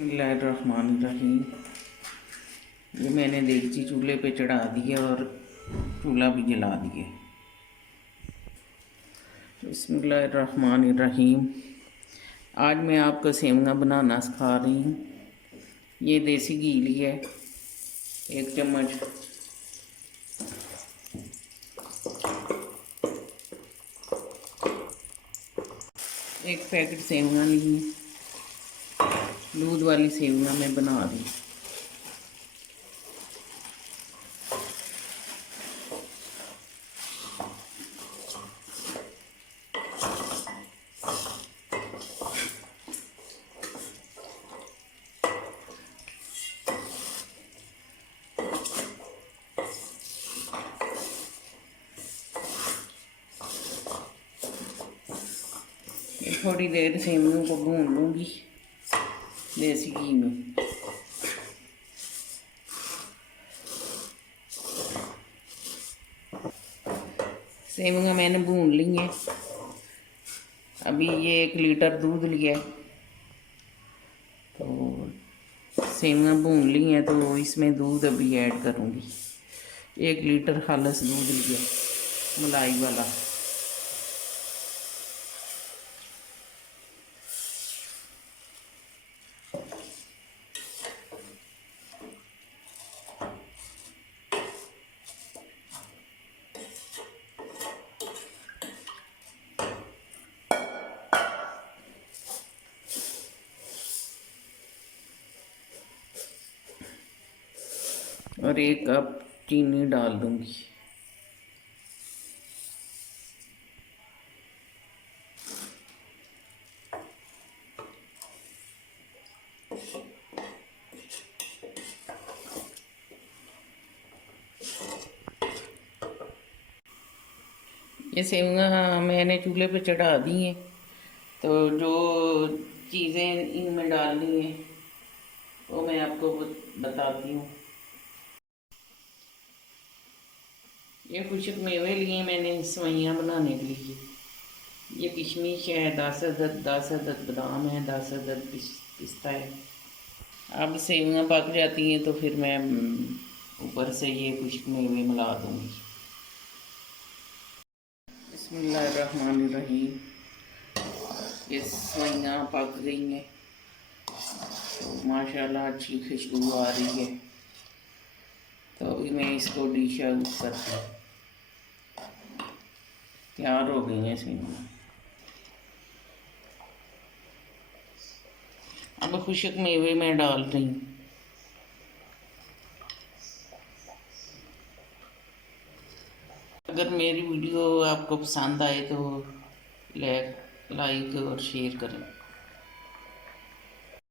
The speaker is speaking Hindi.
बिस्मिल्लाहिर्रहमानिर्रहीम। ये मैंने देगची चूल्हे पे चढ़ा दी है और चूल्हा भी जला दिए। बिस्मिल्लाहिर्रहमानिर्रहीम। आज मैं आपको सेवइयाँ बनाना सिखा रही हूँ। ये देसी घी लिया है 1 चम्मच, एक पैकेट सेवइयाँ ली हैं, दूध वाली सेवइयाँ मैं बना रही। थोड़ी देर सेवइयों को भून लूँगी देसी घी में। सेवइयाँ मैंने भून ली हैं। अभी ये 1 लीटर दूध लिया है, तो सेवइयाँ भून ली हैं तो इसमें दूध अभी ऐड करूँगी। 1 लीटर खालस दूध लिया मलाई वाला। और 1 कप चीनी डाल दूंगी। ये सेवइयाँ मैंने चूल्हे पे चढ़ा दी हैं, तो जो चीज़ें इनमें डालनी है वो मैं आपको बताती हूँ। ये खुशक मेवे लिए मैंने सेवइयाँ बनाने के लिए। ये किशमिश है, 10 अदद बादाम है, 10 अदद पिस्ता है। अब सेवइयाँ पक जाती हैं तो फिर मैं ऊपर से ये खुशक मेवे मिला दूँगी। बिस्मिल्लाहिर्रहमानिर्रहीम। ये सेवइयाँ पक गई हैं तो माशाल्लाह अच्छी खुशबू आ रही है। तो अभी मैं इसको डिश आउट करती हूँ। तैयार हो गई हैं सेवइयाँ। अब खुशक मेवे में डाल रही हूँ। अगर मेरी वीडियो आपको पसंद आए तो लाइक और शेयर करें।